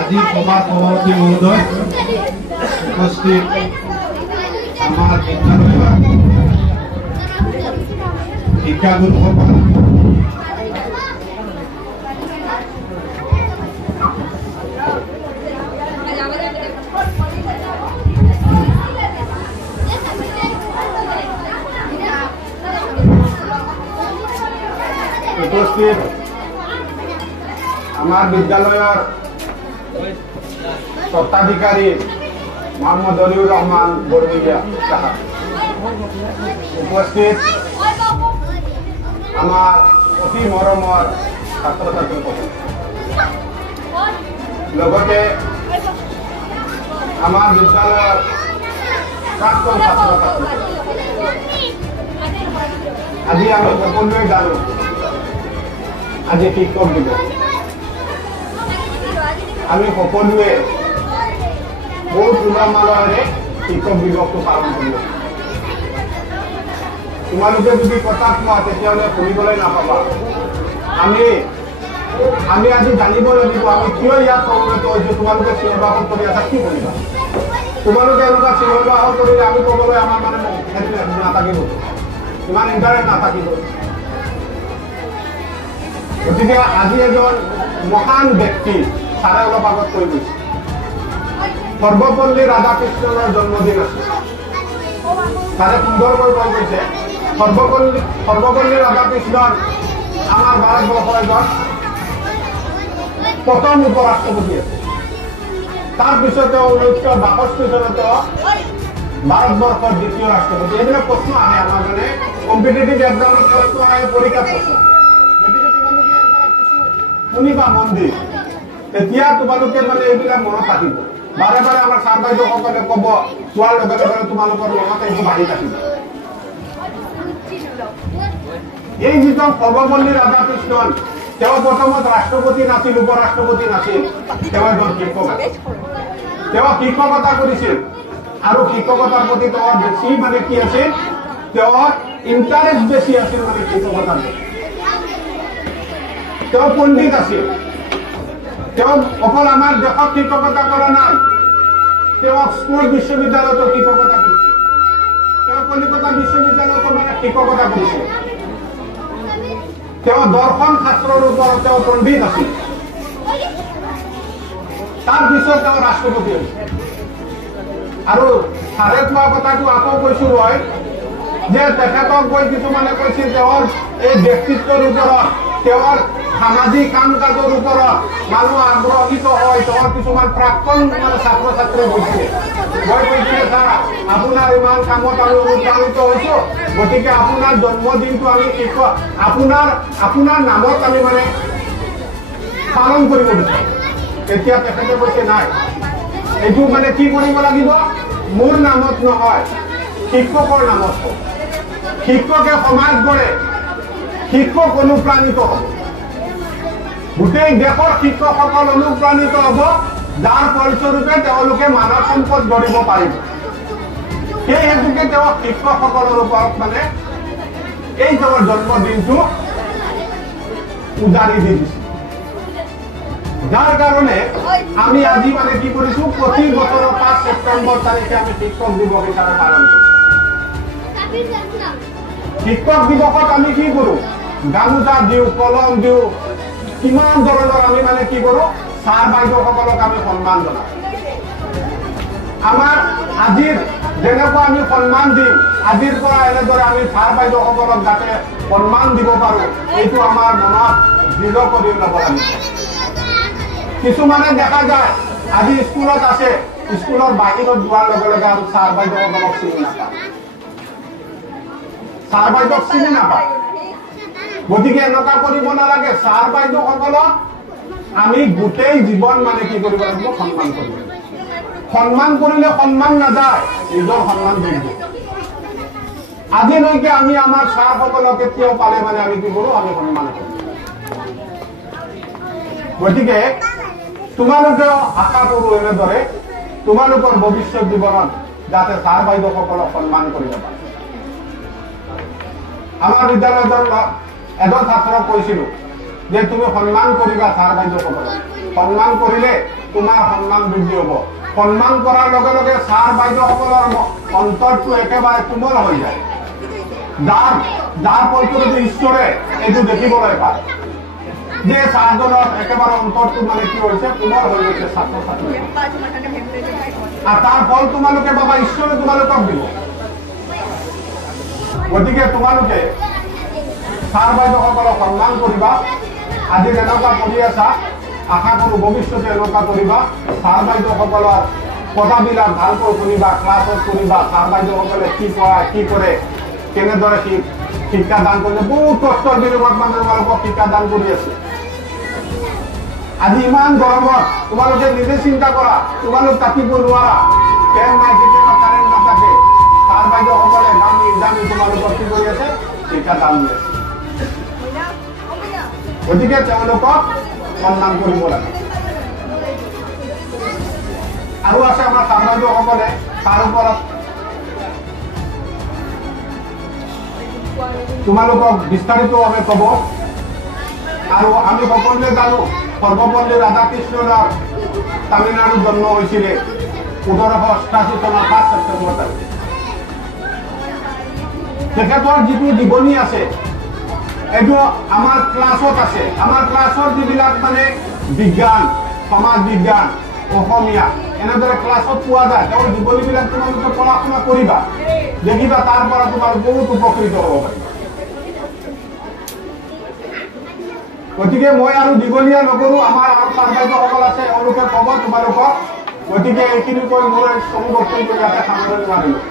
আজি সভা সভাপতি মহোদয় উপস্থিত আমার বিদ্যালয়ের শিক্ষাগুরুসকল উপস্থিত আমার বিদ্যালয়ের স্বত্বাধিকারী মোহাম্মদ অলিউর রহমান বরমিয়া সাহেব উপস্থিত আমার অতি মরমর ছাত্র ছাত্রীসকল লগতে আমার বিদ্যালয়ের প্রাক্তন ছাত্র ছাত্রী আজি আমি সকলোৱে জানো আজি শিক্ষক দিবস আমি সকলোৱে বহুত উলহ-মালহেৰে শিক্ষক দিৱসটো পালন কৰিব তোমালোকে যদি কথা কোৱা তেতিয়াহ'লে শুনিবলৈ নাপাবা আমি আজি জানিব লাগিব আমি কিয় ইয়াত সমবেত হৈছোঁ তোমালোকে চিঞৰ বাখৰ কৰি আছা কি কৰিবা তোমালোকে এনেকুৱা চিঞৰ বাখৰ কৰিলে আমি ক'বলৈ আমাৰ মানে নাথাকিব ইমান ইণ্টাৰেষ্ট নাথাকিব গতিকে আজি এজন মহান ব্যক্তি ছাৰে অলপ আগত কৈ গৈছে সৰ্বপল্লী ৰাধাকৃষ্ণনৰ জন্মদিন আছে ছাৰে সুন্দৰকৈ কৈ গৈছে সৰ্বপল্লী ৰাধাকৃষ্ণন আমাৰ ভাৰতবৰ্ষৰ এজন প্ৰথম উপৰাষ্ট্ৰপতি আছে তাৰপিছতে 1962 চনতে ভাৰতবৰ্ষৰ দ্বিতীয় ৰাষ্ট্ৰপতি এইবিলাক প্ৰশ্ন আহে আমাৰ মানে কম্পিটিটিভ এক্সামত প্ৰশ্ন আহে পৰীক্ষাত প্ৰশ্ন গতিকে তোমালোকে শুনিবা মন দি এতিয়া তোমালোকে মানে এইবিলাক মনত থাকিব বাৰে বাৰে আমাৰ ছাৰ বাইদেউসকলে ক'ব কোৱাৰ লগে লগে তোমালোকৰ মনত এইটো বাঢ়ি থাকিব এই যিজন সৰ্বপল্লী ৰাধাকৃষ্ণন তেওঁ প্ৰথমত ৰাষ্ট্ৰপতি নাছিল উপৰাষ্ট্ৰপতি নাছিল তেওঁ এজন শিক্ষক তেওঁ শিক্ষকতা কৰিছিল আৰু শিক্ষকতাৰ প্ৰতি তেওঁৰ বেছি মানে কি আছিল তেওঁৰ ইণ্টাৰেষ্ট বেছি আছিল মানে শিক্ষকতাৰ তেওঁ পণ্ডিত আছিল তেওঁ অকল আমাৰ দেশত শিক্ষকতা কৰা নাই তেওঁ অক্সফোৰ্ড বিশ্ববিদ্যালয়তো শিক্ষকতা কৰিছিল তেওঁ কলিকতা বিশ্ববিদ্যালয়তো মানে শিক্ষকতা কৰিছিল তেওঁ দৰ্শন শাস্ত্ৰৰ ওপৰত তেওঁ পণ্ডিত আছিল তাৰপিছত তেওঁ ৰাষ্ট্ৰপতি হৈছিল আৰু ছাৰে কোৱা কথাটো আকৌ কৈছো মই যে তেখেতক গৈ কিছুমানে কৈছিল তেওঁৰ এই ব্যক্তিত্বৰ ওপৰত তেওঁৰ সামাজিক কাম কাজৰ ওপৰত মানুহ আগ্ৰহিত হয় তেওঁৰ কিছুমান প্ৰাক্তন মানে ছাত্ৰ ছাত্ৰী গৈছিলে মই কৈছিলে ছাৰ আপোনাৰ ইমান কামত আমি অনুপ্ৰাণিত হৈছো গতিকে আপোনাৰ জন্মদিনটো আমি আপোনাৰ নামত আমি মানে পালন কৰিব বিচাৰোঁ তেতিয়া তেখেতে কৈছে নাই এইটো মানে কি কৰিব লাগিব মোৰ নামত নহয় শিক্ষকৰ নামত শিক্ষকে সমাজ গঢ়ে শিক্ষক অনুপ্ৰাণিত হ'ব গোটেই দেশৰ শিক্ষকসকল অনুপ্ৰাণিত হ'ব যাৰ ফলস্বৰূপে তেওঁলোকে মানৱ সম্পদ গঢ়িব পাৰিব সেই হেতুকে তেওঁ শিক্ষকসকলৰ ওপৰত মানে এই তেওঁৰ জন্মদিনটো উজাৰি দি দিছে যাৰ কাৰণে আমি আজি মানে কি কৰিছো প্ৰতি বছৰৰ 5 ছেপ্টেম্বৰ তাৰিখে আমি শিক্ষক দিৱস হিচাপে পালন কৰোঁ শিক্ষক দিৱসত আমি কি কৰোঁ গামোচা দিওঁ কলম দিওঁ কিমান ধৰণৰ আমি মানে কি কৰোঁ ছাৰ বাইদেউসকলক আমি সন্মান জনাওঁ আমাৰ আজিৰ যেনেকুৱা আমি সন্মান দিম আজিৰ পৰা এনেদৰে আমি ছাৰ বাইদেউসকলক যাতে সন্মান দিব পাৰোঁ এইটো আমাৰ মনত দৃঢ় কৰি ল'ব লাগিব কিছুমানে দেখা যায় আজি স্কুলত আছে স্কুলৰ বাহিৰত যোৱাৰ লগে লগে আৰু ছাৰ বাইদেউসকলক চিনি নাপায় ছাৰ বাইদেউক চিনি নাপায় গতিকে এনেকুৱা কৰিব নালাগে ছাৰ বাইদেউসকলক আমি গোটেই জীৱন মানে কি কৰিব লাগিব সন্মান কৰিব সন্মান কৰিলে সন্মান নাযায় নিজৰ সন্মান দিব আজিলৈকে আমি আমাৰ ছাৰসকলক কেতিয়াও পালে মানে আমি কি কৰোঁ আমি সন্মান কৰোঁ গতিকে তোমালোকেও আশা কৰোঁ এনেদৰে তোমালোকৰ ভৱিষ্যত জীৱনত যাতে ছাৰ বাইদেউসকলক সন্মান কৰিব পাৰে আমাৰ বিদ্যালয়ৰ এজন ছাত্ৰক কৈছিলোঁ যে তুমি সন্মান কৰিবা ছাৰ বাইদেউসকলক সন্মান কৰিলে তোমাৰ সন্মান বৃদ্ধি হ'ব। সন্মান কৰাৰ লগে লগে ছাৰ বাইদেউসকলৰ অন্তৰটো একেবাৰে কোমল হৈ যায়। যাৰ ফলস্বৰূপে ঈশ্বৰে এইটো দেখিবলৈ পায় যে ছাৰজনৰ একেবাৰে অন্তৰটো মানে কি হৈছে, কোমল হৈ গৈছে ছাত্ৰ ছাত্ৰী। আৰু তাৰ ফল তোমালোকে বাবা ঈশ্বৰে তোমালোকক দিব। গতিকে তোমালোকে ছাৰ বাইদেউসকলক সন্মান কৰিবা। আজি যেনেকুৱা কৰি আছা আশা কৰোঁ ভৱিষ্যতে এনেকুৱা কৰিবা। ছাৰ বাইদেউসকলৰ কথাবিলাক ভালকৈ শুনিবা, ক্লাছত শুনিবা। ছাৰ বাইদেউসকলে কি কয়, কি কৰে, কেনেদৰে শিক্ষাদান কৰিছে, বহুত কষ্টৰ বিনিময়ত মানে তোমালোকক শিক্ষাদান কৰি আছে। আজি ইমান গৰমত তোমালোকে নিজে চিন্তা কৰা, তোমালোক থাকিব নোৱাৰা, ফেন নাই, কেতিয়াবা কাৰেণ্ট নাথাকে। ছাৰ বাইদেউসকলে দামী দামী তোমালোকক কি কৰি আছে, শিক্ষাদান দি আছে। গতিকে তেওঁলোকক সন্মান কৰিব লাগে। আৰু আছে আমাৰ ছাৰ বাইদেউসকলে তাৰ ওপৰত তোমালোকক বিস্তাৰিতভাৱে ক'ব। আৰু আমি সকলোৱে জানো সৰ্বপল্লী ৰাধাকৃষ্ণৰ তামিলনাডুত জন্ম হৈছিলে ১৫৮৮ চনৰ ৫ ছেপ্টেম্বৰ তাৰিখে। তেখেতৰ যিটো জীৱনী আছে এইটো আমাৰ ক্লাছত আছে। আমাৰ ক্লাছৰ যিবিলাক মানে বিজ্ঞান, সমাজ বিজ্ঞান, অসমীয়া এনেদৰে ক্লাছত পোৱা যায়। তেওঁৰ জীৱনীবিলাক তোমালোকে পঢ়া শুনা কৰিবা, দেখিবা তাৰ পৰা তোমাৰ বহুত উপকৃত হ'ব পাৰিবা। গতিকে মই আৰু দীঘলীয়া নকৰোঁ, আমাৰ ছাৰ বাইদেউসকল আছে, এওঁলোকে ক'ব তোমালোকক। গতিকে এইখিনি কৈ মোৰ চমু বক্তব্য ইয়াতে সামৰণি মাৰিলোঁ।